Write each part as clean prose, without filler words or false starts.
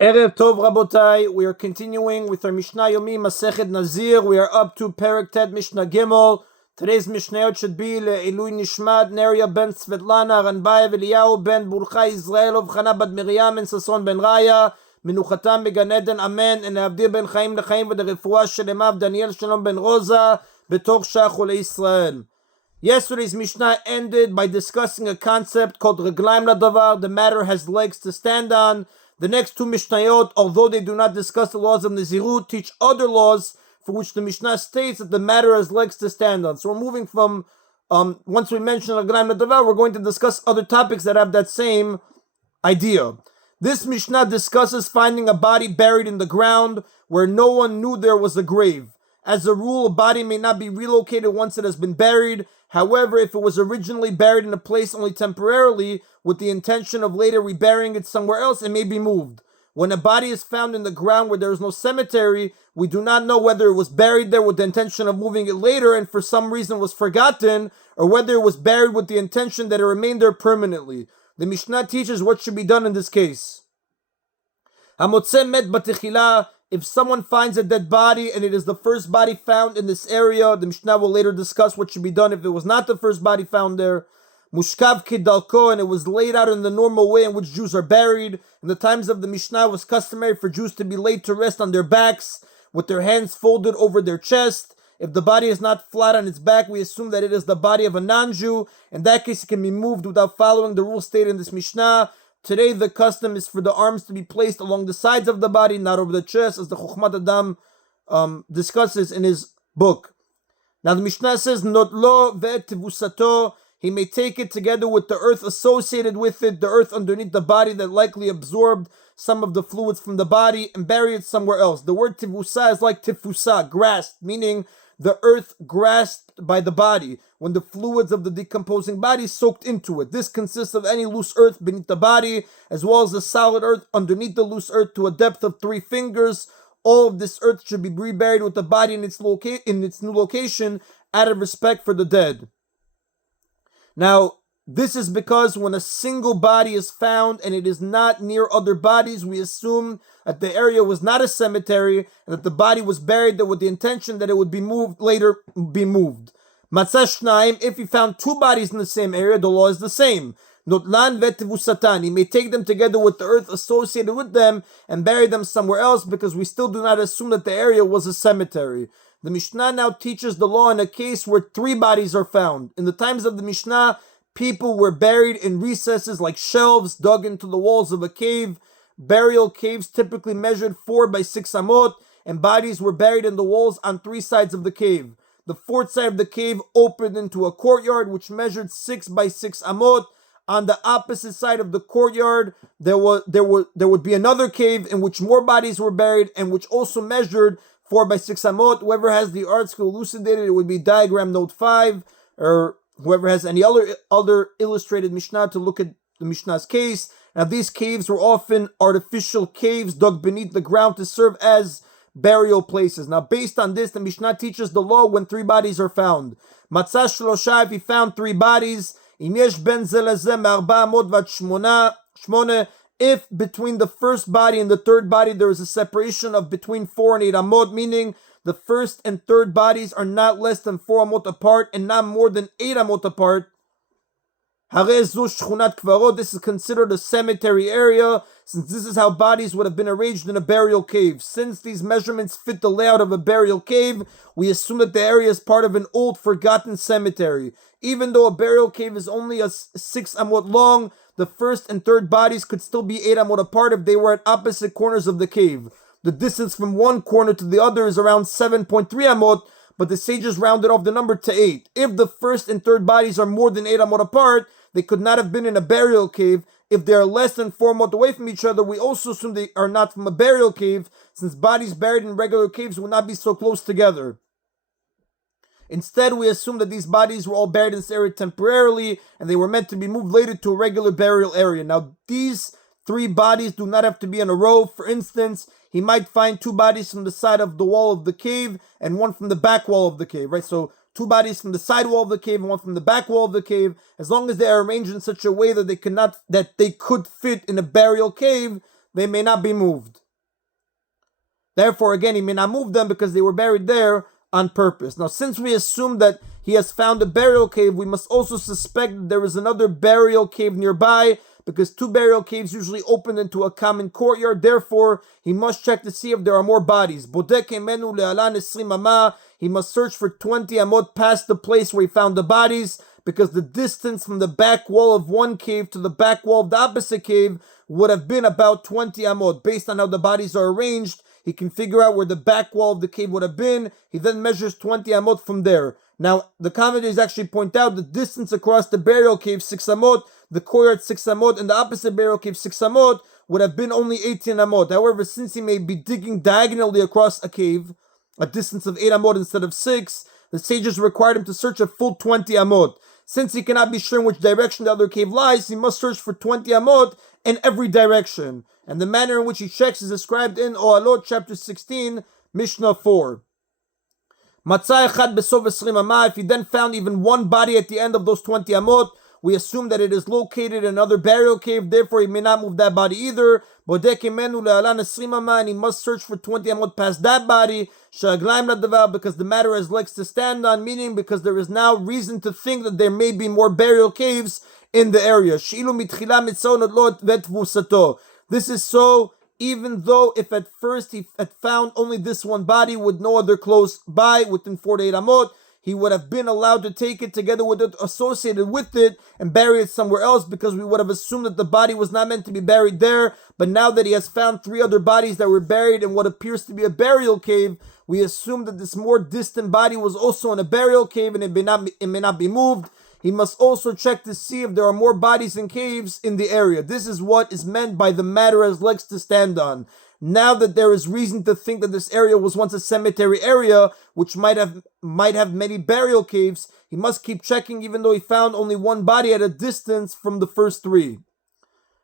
Erev Tov Rabotai, we are continuing with our Mishna Yomi Masechet Nazir. We are up to Perek Tet Mishnah Gimel. Today's Mishnayot should be Le'ilui Nishmat Neria ben Svetlana Ranbayev Eliyahu ben Burcha Israelov Chana Bad Miriam and Sason ben Raya Menuchatam Began Eden Amen and Avdir ben Chaim Lechaim v'Derefua Shelemav Daniel Shalom ben Rosa Betoch Shachol Israel. Yesterday's Mishnah ended by discussing a concept called Reglaim Ladavar. The matter has legs to stand on. The next two Mishnayot, although they do not discuss the laws of Nazirut, teach other laws for which the Mishnah states that the matter has legs to stand on. So we're moving from, once we mention Reglaim Ladavar, we're going to discuss other topics that have that same idea. This Mishnah discusses finding a body buried in the ground where no one knew there was a grave. As a rule, a body may not be relocated once it has been buried. However, if it was originally buried in a place only temporarily, with the intention of later reburying it somewhere else, it may be moved. When a body is found in the ground where there is no cemetery, we do not know whether it was buried there with the intention of moving it later and for some reason was forgotten, or whether it was buried with the intention that it remained there permanently. The Mishnah teaches what should be done in this case. Hamotzeh met b'techila. If someone finds a dead body and it is the first body found in this area, the Mishnah will later discuss what should be done if it was not the first body found there. Mushkav kidalko, and it was laid out in the normal way in which Jews are buried. In the times of the Mishnah, it was customary for Jews to be laid to rest on their backs with their hands folded over their chest. If the body is not flat on its back, we assume that it is the body of a non-Jew. In that case, it can be moved without following the rules stated in this Mishnah. Today, the custom is for the arms to be placed along the sides of the body, not over the chest, as the Chokhmat Adam discusses in his book. Now, the Mishnah says, Not lo ve'etivusato. He may take it together with the earth associated with it, the earth underneath the body that likely absorbed some of the fluids from the body, and bury it somewhere else. The word tivusa is like tifusa, grasped, meaning the earth grasped by the body, when the fluids of the decomposing body soaked into it. This consists of any loose earth beneath the body, as well as the solid earth underneath the loose earth to a depth of 3 fingers. All of this earth should be reburied with the body in its new location, out of respect for the dead. Now, this is because when a single body is found and it is not near other bodies, we assume that the area was not a cemetery and that the body was buried there with the intention that it would be moved later. Matzah shnayim, if he found 2 bodies in the same area, the law is the same. Notlan vetivusatan, he may take them together with the earth associated with them and bury them somewhere else, because we still do not assume that the area was a cemetery. The Mishnah now teaches the law in a case where 3 bodies are found. In the times of the Mishnah, people were buried in recesses like shelves dug into the walls of a cave. Burial caves typically measured 4 by 6 amot, and bodies were buried in the walls on 3 sides of the cave. The 4th side of the cave opened into a courtyard which measured 6 by 6 amot. On the opposite side of the courtyard, there would be another cave in which more bodies were buried and which also measured 4 by 6 amot. Whoever has the article elucidated, it would be diagram note 5, or whoever has any other illustrated Mishnah to look at the Mishnah's case. Now, these caves were often artificial caves dug beneath the ground to serve as burial places. Now, based on this, the Mishnah teaches the law when 3 bodies are found. Matzah shlosha, if he found 3 bodies, im yesh ben ze leze me'arba amot vat shmone, if between the first body and the third body there is a separation of between 4 and 8 amot, meaning the first and third bodies are not less than 4 amot apart and not more than 8 amot apart, this is considered a cemetery area, since this is how bodies would have been arranged in a burial cave. Since these measurements fit the layout of a burial cave, we assume that the area is part of an old, forgotten cemetery. Even though a burial cave is only 6 amot long, the first and third bodies could still be 8 amot apart if they were at opposite corners of the cave. The distance from one corner to the other is around 7.3 amot, but the sages rounded off the number to 8. If the first and third bodies are more than 8 amot apart, they could not have been in a burial cave. If they are less than 4 amot away from each other, we also assume they are not from a burial cave, since bodies buried in regular caves will not be so close together. Instead, we assume that these bodies were all buried in this area temporarily, and they were meant to be moved later to a regular burial area. Now, these 3 bodies do not have to be in a row. For instance, he might find 2 bodies from the side of the wall of the cave and 1 from the back wall of the cave, right? So 2 bodies from the side wall of the cave and 1 from the back wall of the cave. As long as they are arranged in such a way that they could fit in a burial cave, they may not be moved. Therefore, again, he may not move them because they were buried there on purpose. Now, since we assume that he has found a burial cave, we must also suspect that there is another burial cave nearby, because two burial caves usually open into a common courtyard. Therefore, he must check to see if there are more bodies. He must search for 20 amot past the place where he found the bodies, because the distance from the back wall of one cave to the back wall of the opposite cave would have been about 20 amot. Based on how the bodies are arranged, he can figure out where the back wall of the cave would have been. He then measures 20 amot from there. Now, the commentators actually point out the distance across the burial cave, 6 amot, the courtyard 6 amot, and the opposite burial cave 6 amot would have been only 18 amot. However, since he may be digging diagonally across a cave, a distance of 8 amot instead of 6, the sages required him to search a full 20 amot. Since he cannot be sure in which direction the other cave lies, he must search for 20 amot in every direction. And the manner in which he checks is described in Ohalot chapter 16, Mishnah 4. If he then found even one body at the end of those 20 amot, we assume that it is located in another burial cave, therefore he may not move that body either. And he must search for 20 amot past that body, because the matter has legs to stand on, meaning because there is now reason to think that there may be more burial caves in the area. This is so even though if at first he had found only this one body with no other close by within 48 amot, he would have been allowed to take it together with it associated with it and bury it somewhere else, because we would have assumed that the body was not meant to be buried there. But now that he has found 3 other bodies that were buried in what appears to be a burial cave, we assume that this more distant body was also in a burial cave and it may not be moved. He must also check to see if there are more bodies and caves in the area. This is what is meant by the matter has legs to stand on. Now that there is reason to think that this area was once a cemetery area, which might have many burial caves, he must keep checking even though he found only one body at a distance from the first 3.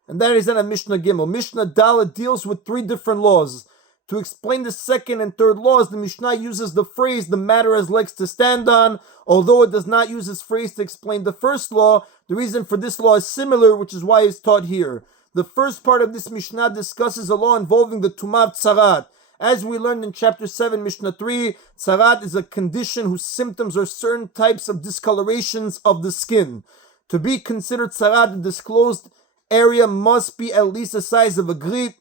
And that is in a Mishnah Gimel. Mishnah Dalet deals with 3 different laws. To explain the second and third laws, the Mishnah uses the phrase, the matter has legs to stand on, although it does not use this phrase to explain the first law. The reason for this law is similar, which is why it's taught here. The first part of this Mishnah discusses a law involving the Tumah of Tzarat. As we learned in chapter 7, Mishnah 3, Tzarat is a condition whose symptoms are certain types of discolorations of the skin. To be considered Tzarat, the disclosed area must be at least the size of a gris,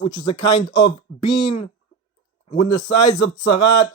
which is a kind of bean. When the signs of Tzarat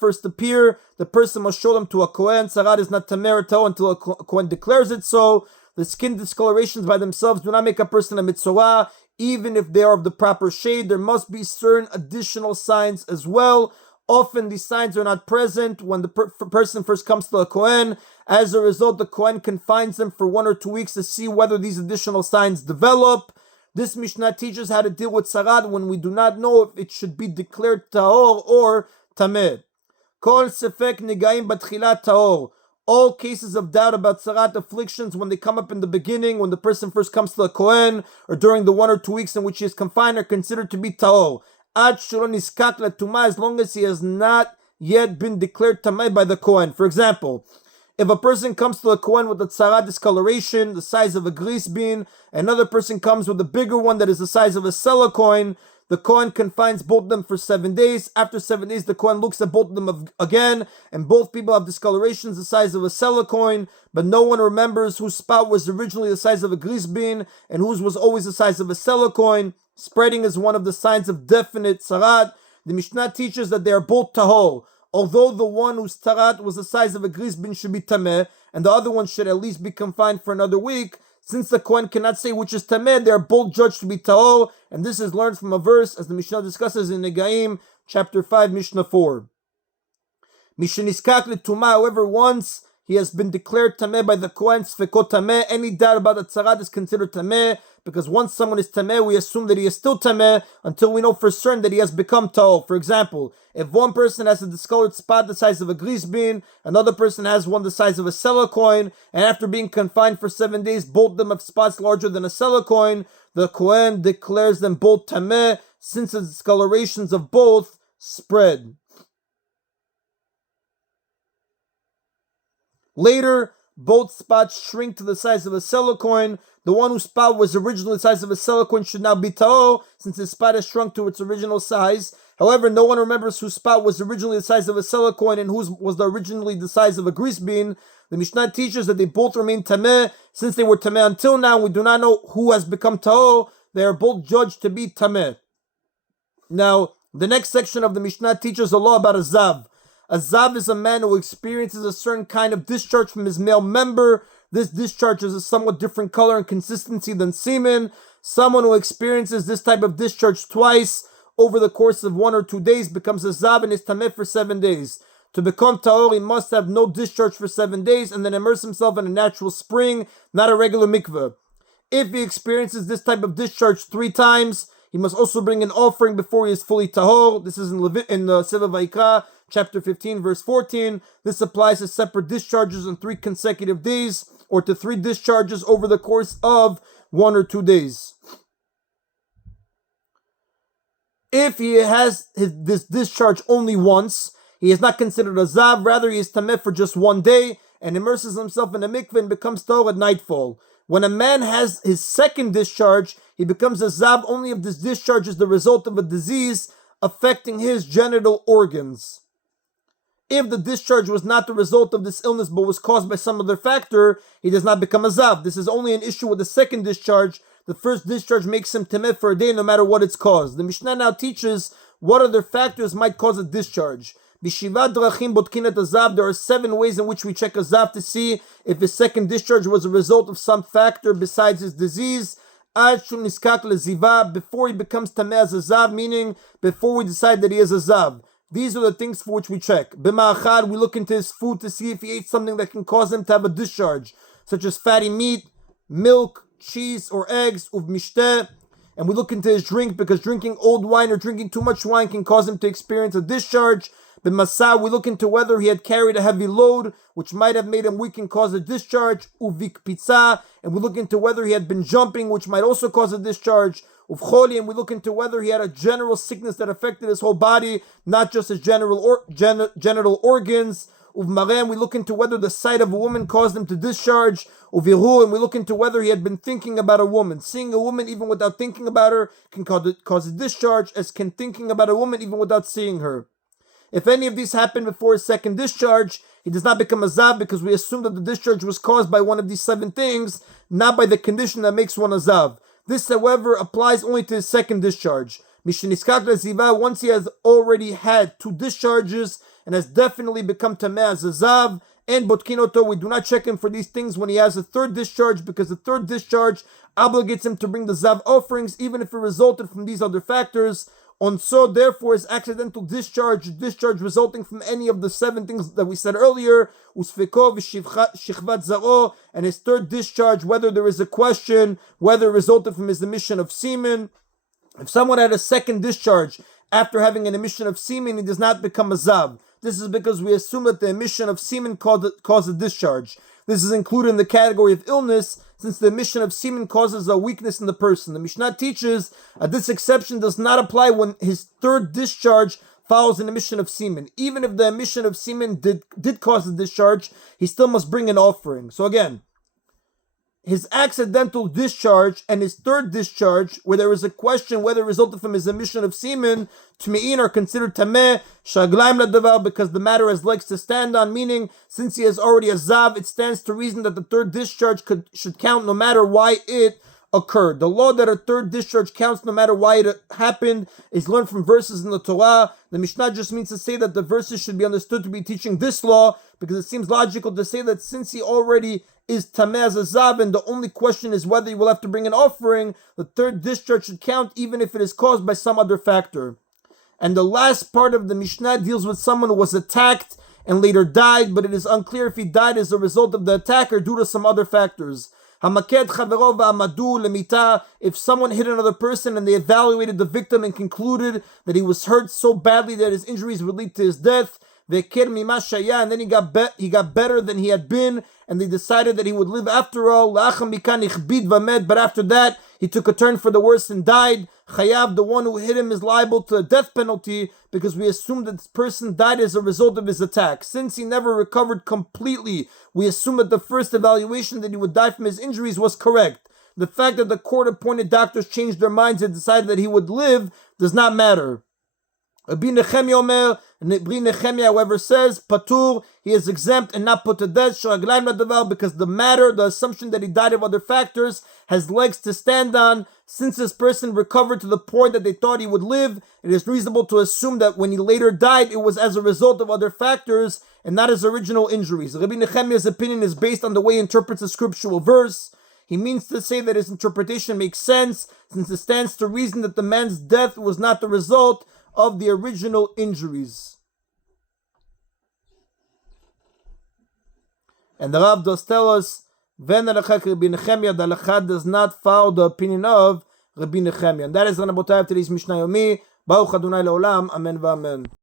first appear, the person must show them to a Kohen. Tzarat is not tamer until a Kohen declares it so. The skin discolorations by themselves do not make a person a mitzvah, even if they are of the proper shade. There must be certain additional signs as well. Often these signs are not present when the person first comes to a Kohen. As a result, the Kohen confines them for 1 or 2 weeks to see whether these additional signs develop. This Mishnah teaches how to deal with Tzarat when we do not know if it should be declared Tahor or Tameh. Kol Sefek Nigaim Batchilat Tahor. All cases of doubt about Tzarat afflictions, when they come up in the beginning, when the person first comes to the Kohen, or during the 1 or 2 weeks in which he is confined, are considered to be Tahor. Ad Shulon Iskak Tumah, as long as he has not yet been declared Tameh by the Kohen. For example, if a person comes to the Kohen with a Tzarat discoloration, the size of a gris bean, another person comes with a bigger one that is the size of a sela coin, the Kohen confines both of them for 7 days. After 7 days, the Kohen looks at both of them again, and both people have discolorations the size of a sela coin, but no one remembers whose spot was originally the size of a gris bean and whose was always the size of a sela coin. Spreading is one of the signs of definite Tzarat. The Mishnah teaches that they are both tahor. Although the one whose Tzarat was the size of a gris bean should be tameh, and the other one should at least be confined for another week, since the Kohen cannot say which is tameh, they are both judged to be tahor, and this is learned from a verse, as the Mishnah discusses in Negaim, chapter 5, Mishnah 4. Misheniskak l'tumah, however, once he has been declared tameh by the Kohen, sfekot tameh, any doubt about the Tzarat is considered tameh, because once someone is tameh, we assume that he is still tameh until we know for certain that he has become tahor. For example, if one person has a discolored spot the size of a gris bean, another person has one the size of a sela coin, and after being confined for 7 days, both of them have spots larger than a sela coin, the Kohen declares them both tameh, since the discolorations of both spread. Later, both spots shrink to the size of a seller coin. The one whose spot was originally the size of a seller coin should now be ta'or, since his spot has shrunk to its original size. However, no one remembers whose spot was originally the size of a seller coin and whose was originally the size of a grease bean. The Mishnah teaches that they both remain tameh. Since they were tameh until now, we do not know who has become ta'or. They are both judged to be tameh. Now, the next section of the Mishnah teaches a law about a zav. A zav is a man who experiences a certain kind of discharge from his male member. This discharge is a somewhat different color and consistency than semen. Someone who experiences this type of discharge twice over the course of 1 or 2 days becomes a zav and is tameh for 7 days. To become ta'or, he must have no discharge for 7 days and then immerse himself in a natural spring, not a regular mikveh. If he experiences this type of discharge 3 times, he must also bring an offering before he is fully tahor. This is in Sefer Vayikra, chapter 15, verse 14. This applies to separate discharges on 3 consecutive days, or to 3 discharges over the course of 1 or 2 days. If he has this discharge only once, he is not considered a zav. Rather, he is tameh for just 1 day and immerses himself in a mikveh and becomes tahor at nightfall. When a man has his second discharge, he becomes a zav only if this discharge is the result of a disease affecting his genital organs. If the discharge was not the result of this illness but was caused by some other factor, he does not become a zav. This is only an issue with the second discharge. The first discharge makes him tameh for a day no matter what it's caused. The Mishnah now teaches what other factors might cause a discharge. B'shivat drachim botkin et hazav. There are 7 ways in which we check a zav to see if his second discharge was a result of some factor besides his disease. Ad shul niskak leziva, before he becomes tameh as a zav, meaning before we decide that he is a zav. These are the things for which we check. B'ma'achad, we look into his food to see if he ate something that can cause him to have a discharge, such as fatty meat, milk, cheese, or eggs, uvmishteh. And we look into his drink, because drinking old wine or drinking too much wine can cause him to experience a discharge. B'masa, we look into whether he had carried a heavy load, which might have made him weak and cause a discharge. Uvik pizza, and we look into whether he had been jumping, which might also cause a discharge. Uvcholi, and we look into whether he had a general sickness that affected his whole body, not just his genital organs. Uvmarem, we look into whether the sight of a woman caused him to discharge. Uviru, and we look into whether he had been thinking about a woman. Seeing a woman even without thinking about her can cause a discharge, as can thinking about a woman even without seeing her. If any of these happen before his second discharge, he does not become a zav, because we assume that the discharge was caused by one of these 7 things, not by the condition that makes one a zav. This, however, applies only to his second discharge. Mishniskak leziva, once he has already had 2 discharges and has definitely become tameh as a zav, and botkinoto, we do not check him for these things when he has a 3rd discharge, because the 3rd discharge obligates him to bring the zav offerings, even if it resulted from these other factors. So therefore, his accidental discharge resulting from any of the 7 things that we said earlier, usfeko v'shivchat zaro, and his 3rd discharge, whether there is a question, whether it resulted from his emission of semen. If someone had a 2nd discharge after having an emission of semen, he does not become a zav. This is because we assume that the emission of semen caused a discharge. This is included in the category of illness, since the emission of semen causes a weakness in the person. The Mishnah teaches that this exception does not apply when his 3rd discharge follows an emission of semen. Even if the emission of semen did cause the discharge, he still must bring an offering. So again, his accidental discharge and his 3rd discharge, where there is a question whether it resulted from his emission of semen, Tme'in are considered tameh, shaglaim ladavar, because the matter has legs to stand on, meaning since he is already a zav, it stands to reason that the 3rd discharge should count no matter why it occurred. The law that a 3rd discharge counts no matter why it happened is learned from verses in the Torah. The Mishnah just means to say that the verses should be understood to be teaching this law, because it seems logical to say that since he already is tameh as a zav, and the only question is whether he will have to bring an offering, the 3rd discharge should count even if it is caused by some other factor. And the last part of the Mishnah deals with someone who was attacked and later died, but it is unclear if he died as a result of the attack or due to some other factors. Hamaked chavero v'amadu lemita. If someone hit another person and they evaluated the victim and concluded that he was hurt so badly that his injuries would lead to his death, and then he got better than he had been, and they decided that he would live after all. But after that, he took a turn for the worse and died. Chayav, the one who hit him, is liable to a death penalty because we assume that this person died as a result of his attack. Since he never recovered completely, we assume that the first evaluation that he would die from his injuries was correct. The fact that the court-appointed doctors changed their minds and decided that he would live does not matter. Rabbi Nechemia, however, says, Patur, he is exempt and not put to death, because the assumption that he died of other factors, has legs to stand on. Since this person recovered to the point that they thought he would live, it is reasonable to assume that when he later died, it was as a result of other factors and not his original injuries. Rabbi Nechemia's opinion is based on the way he interprets the scriptural verse. He means to say that his interpretation makes sense, since it stands to reason that the man's death was not the result of the original injuries. And the Rav does tell us, Rabbi Nechemia, the Halakha does not follow the opinion of Rabbi Nechemia. And that is the Rabotai of today's Mishna Yomi. Baruch Adonai Leolam. Amen v'amen.